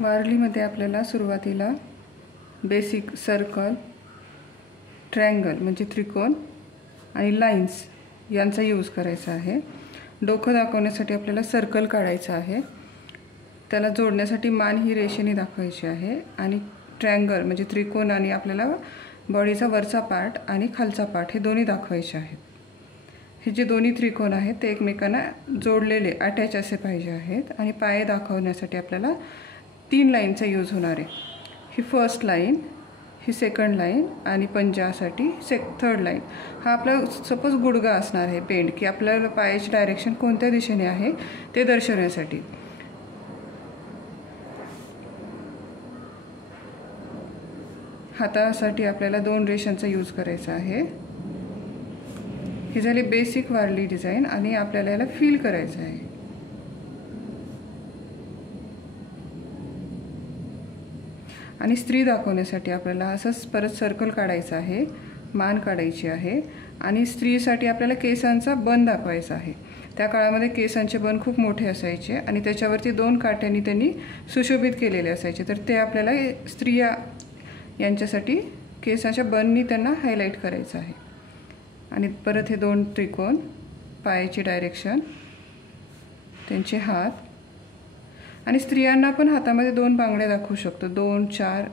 वारलीमध्ये आपल्याला सुरुवातीला basic circle, triangle म्हणजे त्रिकोण आणि लाईन्स यांचा यूज करायचा आहे। डोकं दाखवण्यासाठी आपल्याला सर्कल काढायचा आहे, त्याला जोडण्यासाठी मान ही रेषेने दाखवायची आहे आणि ट्रायंगल म्हणजे त्रिकोण आणि आपल्याला बॉडीचा वरचा पार्ट आणि खालचा पार्ट हे दोन्ही दाखवायचे आहेत। हे जे दोन्ही त्रिकोण आहेत ते एकमेकांना जोडलेले अटॅच असे पाहिजे आहेत आणि पाय दाखवण्यासाठी आपल्याला 3 लाईनचा यूज होणार आहे। ही फर्स्ट लाईन, ही सेकंड लाईन आणि पंजासाठी थर्ड लाईन। हा आपला सपोज गुडघा असणार आहे बेंड, की आपल्याला पायाची डायरेक्शन कोणत्या दिशेने आहे ते दर्शवण्यासाठी। हातासाठी आपल्याला 2 रेषांचा यूज करायचा आहे। ही झाली बेसिक वारली डिझाइन आणि आपल्याला याला फील करायचं आहे। आणि स्त्री दाखवण्यासाठी आपल्याला असंच परत सर्कल काढायचा आहे, मान काढायची आहे आणि स्त्रीसाठी आपल्याला केसांचा बन दाखवायचा आहे। त्या काळामध्ये केसांचे बन खूप मोठे असायचे आणि त्याच्यावरती 2 काट्यांनी त्यांनी सुशोभित केलेले असायचे, तर ते आपल्याला स्त्रिया यांच्यासाठी केसांच्या बननी त्यांना हायलाइट करायचं आहे। आणि परत हे 2 त्रिकोण, पायाची डायरेक्शन, त्यांचे हात आणि स्त्रियांना पण हातामध्ये 2 बांगड्या दाखवू शकतो, 2, 4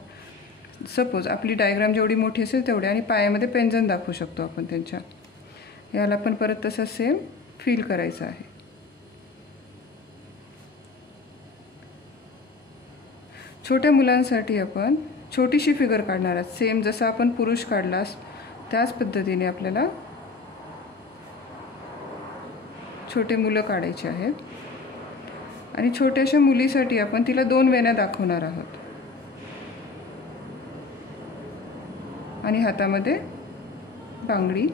सपोज आपली डायग्राम जेवढी मोठी असेल तेवढे, आणि पायामध्ये पेंजन दाखवू शकतो आपण त्यांच्या। याला पण परत तसं सेम फील करायचं आहे। छोट्या मुलांसाठी आपण छोटीशी फिगर काढणार आहोत, सेम जसं आपण पुरुष काढलास त्याच पद्धतीने आपल्याला छोटे मुलं काढायचे आहेत। आणि छोट्याशा मुलीसाठी आपण तिला 2 वेण्या दाखवणार आहोत आणि हातामध्ये बांगडी,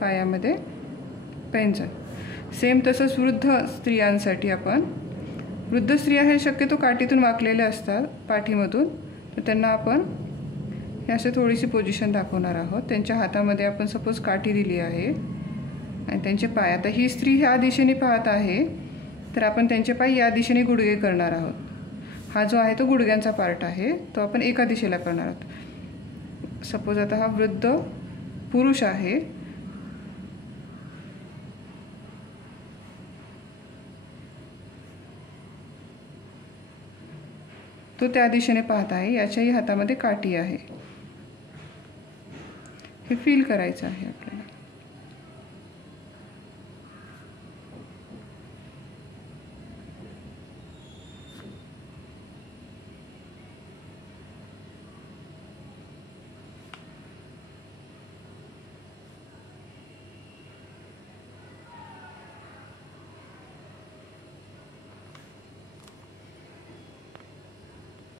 पायामध्ये पेंजन। सेम तसंच वृद्ध स्त्रियांसाठी आपण, वृद्ध स्त्रिया हे शक्यतो काठीतून वाकलेल्या असतात पाठीमधून, तर त्यांना आपण हे असे थोडीशी पोझिशन दाखवणार आहोत। त्यांच्या हातामध्ये आपण सपोज काठी दिली आहे आणि त्यांचे पाय, आता ही स्त्री ह्या दिशेने पाहत आहे तर आपण त्यांचे पाय या दिशेने गुडघे करणार आहोत। हा जो आहे तो गुडघ्यांचा पार्ट आहे, तो आपण एका दिशेला करणार आहोत। सपोज आता हा वृद्ध पुरुष आहे, तो त्या दिशेने पाहत आहे, याच्याही हातामध्ये काठी आहे। हे फील करायचं आहे आपल्याला।